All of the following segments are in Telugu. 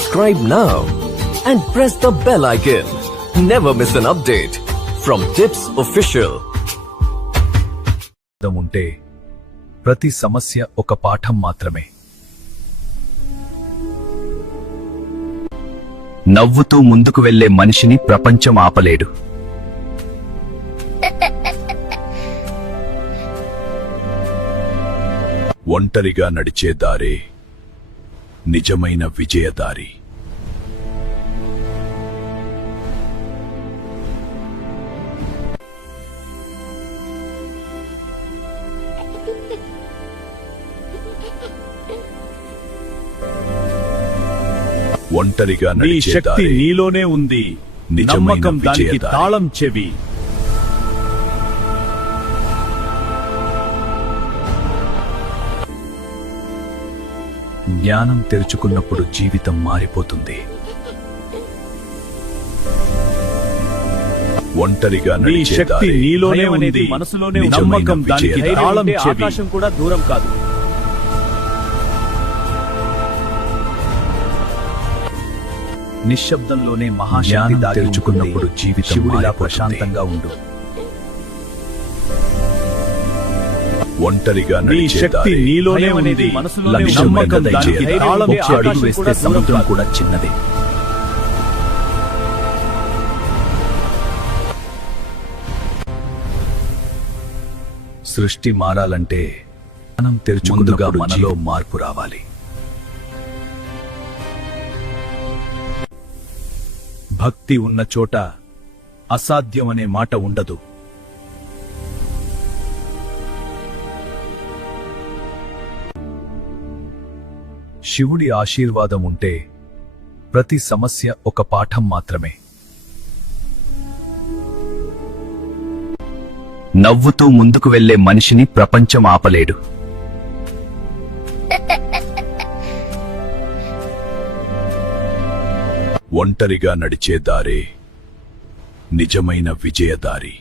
Subscribe now and press the bell icon. Never miss an update from Tips Official. ఉంటే ప్రతి సమస్య ఒక పాఠం మాత్రమే. నవ్వుతూ ముందుకు వెళ్లే మనిషిని ప్రపంచం ఆపలేడు. ఒంటరిగా నడిచే దారే నిజమైన విజయదారి. ఒంటరిగా నీ శక్తి నీలోనే ఉంది, నమ్మకం దానికి తాళం చెవి. జ్ఞానం తెరుచుకున్నప్పుడు జీవితం మారిపోతుంది. ఒంటరిగా నీ శక్తి నీలోనే ఉంది, మనసులోనే నమ్మకం దానికి తాళం చెవి. ఆకాశం కూడా దూరం కాదు. నిశ్శబ్దంలోనే మహాశక్తి తెరుచుకున్నప్పుడు జీవితం శివుడిలా ప్రశాంతంగా ఉండు. ఒంటరిగా నీ శక్తి నీలోనే ఉంది, మనసులోనే నమ్మకం దానికి తాళం చెవి. అడుగు వేస్తే సముద్రం కూడా చిన్నదే. సృష్టి మారాలంటే మనం తెరుచుకుందుగా మనలో మార్పు రావాలి. భక్తి ఉన్న చోట అసాధ్యమనే మాట ఉండదు. శివుడి ఆశీర్వాదం ఉంటే ప్రతి సమస్య ఒక పాఠం మాత్రమే. నవ్వుతూ ముందుకు వెళ్లే మనిషిని ప్రపంచం ఆపలేడు. ఒంటరిగా నడిచే దారే నిజమైన విజయదారి.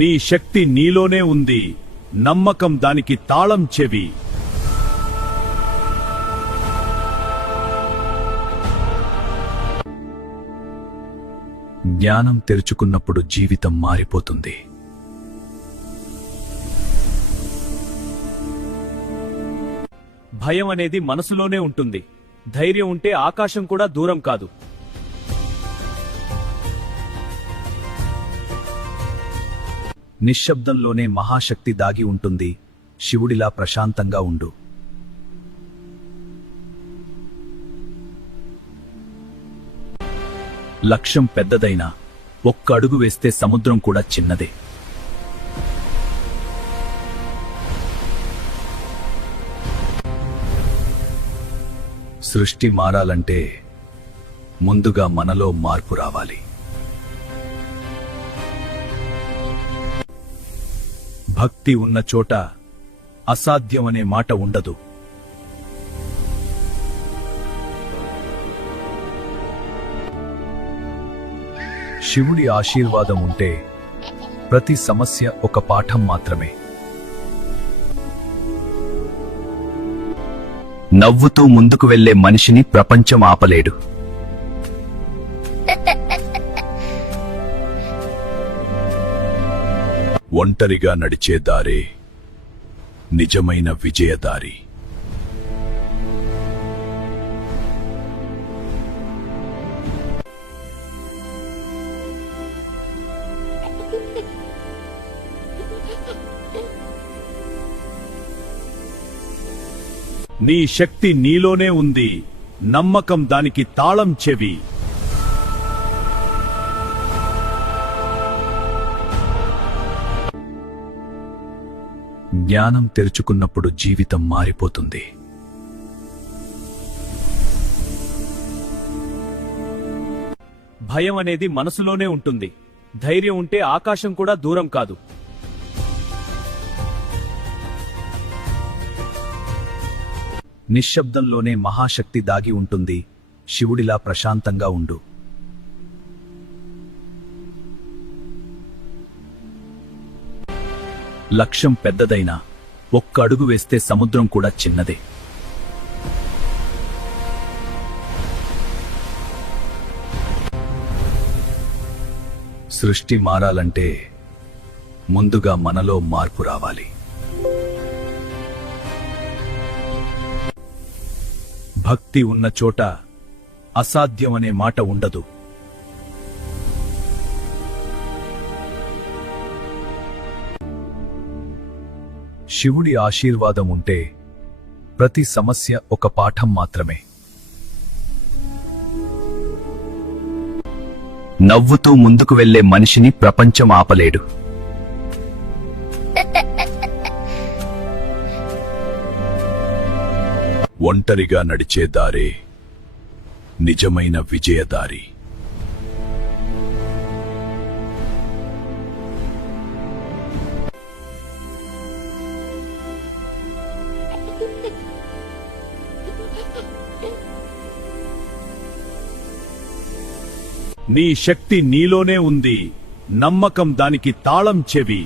నీ శక్తి నీలోనే ఉంది, నమ్మకం దానికి తాళం చెవి. జ్ఞానం తెరుచుకున్నప్పుడు జీవితం మారిపోతుంది. భయం అనేది మనసులోనే ఉంటుంది, ధైర్యం ఉంటే ఆకాశం కూడా దూరం కాదు. నిశ్శబ్దంలోనే మహాశక్తి దాగి ఉంటుంది, శివుడిలా ప్రశాంతంగా ఉండు. లక్ష్యం పెద్దదైనా ఒక్క అడుగు వేస్తే సముద్రం కూడా చిన్నదే. సృష్టి మారాలంటే ముందుగా మనలో మార్పు రావాలి. భక్తి ఉన్న చోట అసాధ్యమనే మాట ఉండదు. శివుడి ఆశీర్వాదం ఉంటే ప్రతి సమస్య ఒక పాఠం మాత్రమే. నవ్వుతూ ముందుకు వెళ్లే మనిషిని ప్రపంచం ఆపలేడు. ఒంటరిగా నడిచే దారే నిజమైన విజయదారి. నీ శక్తి నీలోనే ఉంది, నమ్మకం దానికి తాళం చెవి. జ్ఞానం తెరుచుకున్నప్పుడు జీవితం మారిపోతుంది. భయం అనేది మనసులోనే ఉంటుంది, ధైర్యం ఉంటే ఆకాశం కూడా దూరం కాదు. నిశ్శబ్దంలోనే మహాశక్తి దాగి ఉంటుంది, శివుడిలా ప్రశాంతంగా ఉండు. లక్ష్యం పెద్దదైనా ఒక్క అడుగు వేస్తే సముద్రం కూడా చిన్నదే. సృష్టి మారాలంటే ముందుగా మనలో మార్పు రావాలి. భక్తి ఉన్న చోట అసాధ్యమనే మాట ఉండదు. శివుడి ఆశీర్వాదం ఉంటే ప్రతి సమస్య ఒక పాఠం మాత్రమే. నవ్వుతూ ముందుకు వెళ్లే మనిషిని ప్రపంచం ఆపలేడు. ఒంటరిగా నడిచే దారే నిజమైన విజయదారి. నీ శక్తి నీలోనే ఉంది, నమ్మకం దానికి తాళం చెవి.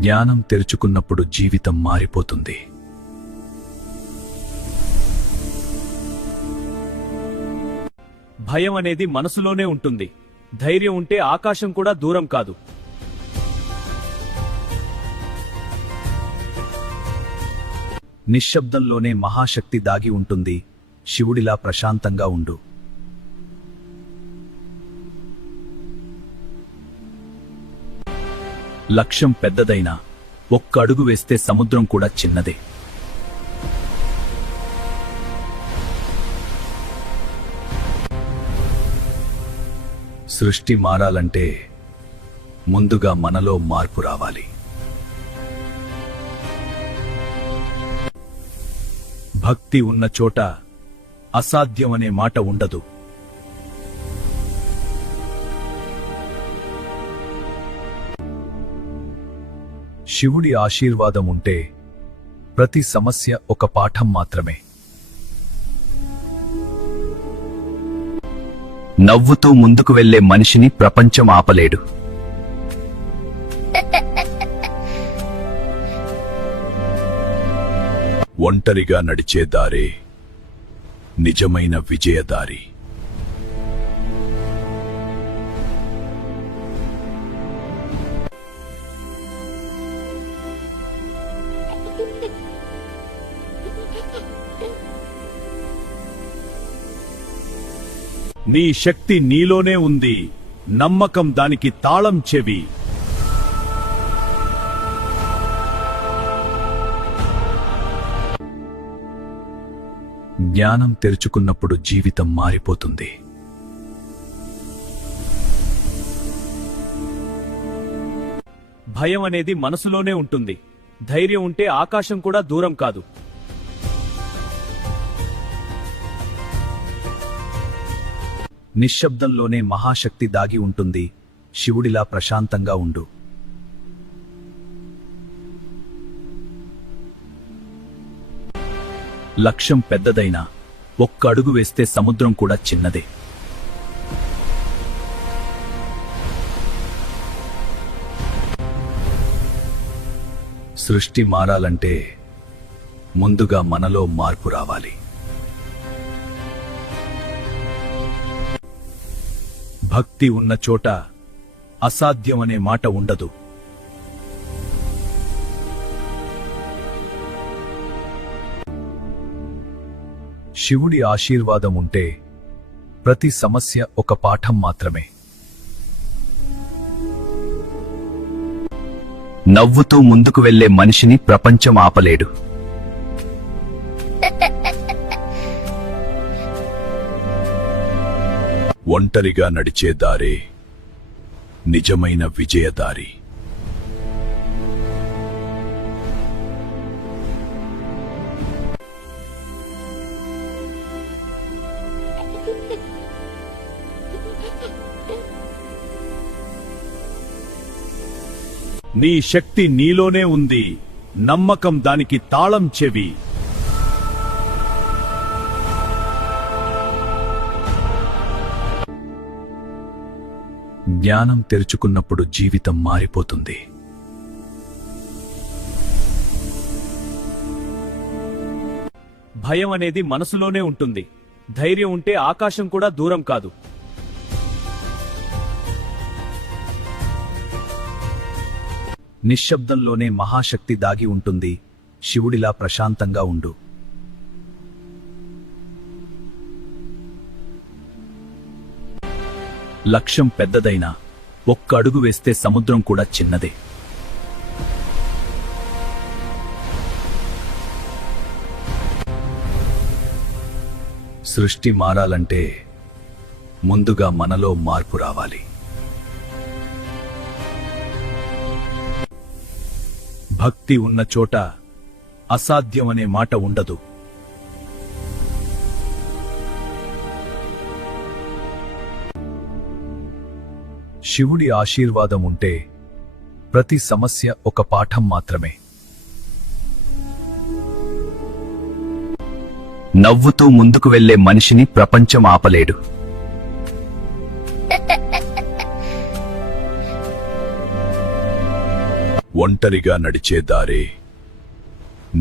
జ్ఞానం తెరుచుకున్నప్పుడు జీవితం మారిపోతుంది. భయం అనేది మనసులోనే ఉంటుంది, ధైర్యం ఉంటే ఆకాశం కూడా దూరం కాదు. నిశ్శబ్దంలోనే మహాశక్తి దాగి ఉంటుంది. శివుడిలా ప్రశాంతంగా ఉండు. లక్ష్యం పెద్దదైనా ఒక్క అడుగు వేస్తే సముద్రం కూడా చిన్నదే. సృష్టి మారాలంటే ముందుగా మనలో మార్పు రావాలి. భక్తి ఉన్న చోట అసాధ్యమనే మాట ఉండదు. శివుడి ఆశీర్వాదం ఉంటే ప్రతి సమస్య ఒక పాఠం మాత్రమే. నవ్వుతూ ముందుకు వెళ్లే మనిషిని ప్రపంచం ఆపలేడు. ఒంటరిగా నడిచే దారే నిజమైన విజయదారి. నీ శక్తి నీలోనే ఉంది, నమ్మకం దానికి తాళం చెవి. జ్ఞానం తెరుచుకున్నప్పుడు జీవితం మారిపోతుంది. భయం అనేది మనసులోనే ఉంటుంది, ధైర్యం ఉంటే ఆకాశం కూడా దూరం కాదు. నిశ్శబ్దంలోనే మహాశక్తి దాగి ఉంటుంది. శివుడిలా ప్రశాంతంగా ఉండు. లక్ష్యం పెద్దదైనా ఒక్క అడుగు వేస్తే సముద్రం కూడా చిన్నదే. సృష్టి మారాలంటే ముందుగా మనలో మార్పు రావాలి. భక్తి ఉన్న చోట అసాధ్యమనే మాట ఉండదు. శివుడి ఆశీర్వాదం ఉంటే ప్రతి సమస్య ఒక పాఠం మాత్రమే. నవ్వుతూ ముందుకు వెళ్లే మనిషిని ప్రపంచం ఆపలేడు. ఒంటరిగా నడిచే దారే నిజమైన విజయదారి. నీ శక్తి నీలోనే ఉంది, నమ్మకం దానికి తాళం చెవి. జ్ఞానం తెరుచుకున్నప్పుడు జీవితం మారిపోతుంది. భయం అనేది మనసులోనే ఉంటుంది, ధైర్యం ఉంటే ఆకాశం కూడా దూరం కాదు. నిశ్శబ్దంలోనే మహాశక్తి దాగి ఉంటుంది. శివుడిలా ప్రశాంతంగా ఉండు. లక్ష్యం పెద్దదైనా ఒక్క అడుగు వేస్తే సముద్రం కూడా చిన్నదే. సృష్టి మారాలంటే ముందుగా మనలో మార్పు రావాలి. భక్తి ఉన్న చోట అసాధ్యమనే మాట ఉండదు. శివుడి ఆశీర్వాదం ఉంటే ప్రతి సమస్య ఒక పాఠం మాత్రమే. నవ్వుతూ ముందుకు వెళ్లే మనిషిని ప్రపంచం ఆపలేడు. ఒంటరిగా నడిచే దారే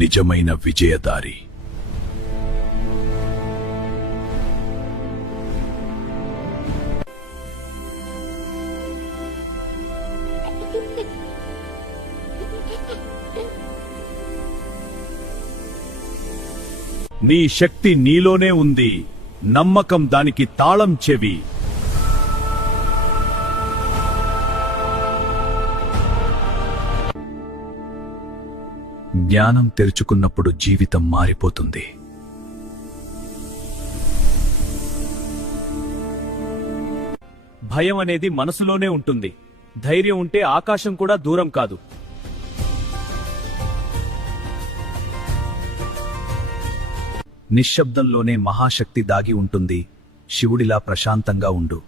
నిజమైన విజయదారి. నీ శక్తి నీలోనే ఉంది, నమ్మకం దానికి తాళం చెవి. జ్ఞానం తెరుచుకున్నప్పుడు జీవితం మారిపోతుంది. భయం అనేది మనసులోనే ఉంటుంది, ధైర్యం ఉంటే ఆకాశం కూడా దూరం కాదు. నిశ్శబ్దంలోనే మహాశక్తి దాగి ఉంటుంది. శివుడిలా ప్రశాంతంగా ఉండు.